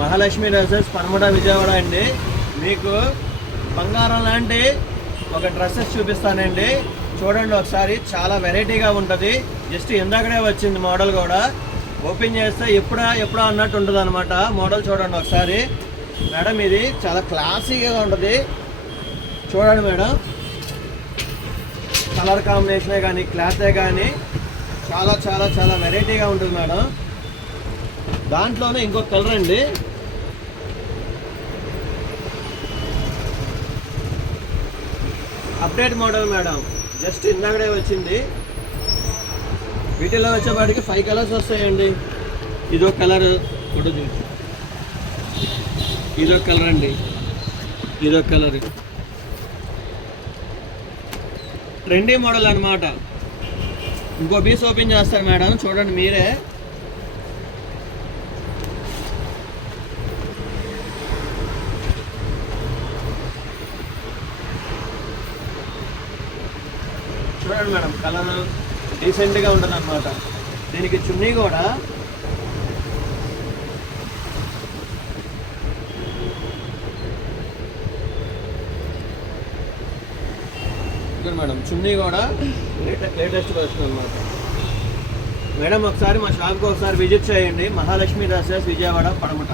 Mahalakshmi dresses పనమట Vijayawada అండి. మీకు బంగారం లాంటి ఒక డ్రెస్సెస్ చూపిస్తానండి. చూడండి ఒకసారి, చాలా వెరైటీగా ఉంటుంది. జస్ట్ ఇందాకడే వచ్చింది మోడల్ కూడా. ఓపెన్ చేస్తే ఎప్పుడా అన్నట్టు ఉంటుంది అనమాట. మోడల్ చూడండి ఒకసారి మేడం. ఇది చాలా క్లాసీగా ఉంటుంది. చూడండి మేడం, కలర్ కాంబినేషనే కానీ క్లాతే కానీ చాలా చాలా చాలా వెరైటీగా ఉంటుంది మేడం. దాంట్లోనే ఇంకొక కలర్ అండి. అప్డేట్ మోడల్ మేడం, జస్ట్ ఇందాకడే వచ్చింది. వీటిలో వచ్చేపాటికి 5 కలర్స్ వస్తాయండి. ఇదొక కలర్, ఫోటో చూసి ఇదొక కలర్ అండి, ఇదొక కలర్. ట్రెండీ మోడల్ అనమాట. ఇంకో పీస్ ఓపెన్ చేస్తారు మేడం, చూడండి మీరే. చూడండి మేడం, కలర్ డీసెంట్గా ఉంటుంది అనమాట. దీనికి చున్నీ కూడా మేడం, చున్నీ కూడా లేటెస్ట్ వర్షన్ అనమాట. మేడం ఒకసారి మా షాప్కి ఒకసారి విజిట్ చేయండి. మహాలక్ష్మి డ్రెస్సెస్ విజయవాడ పడమట.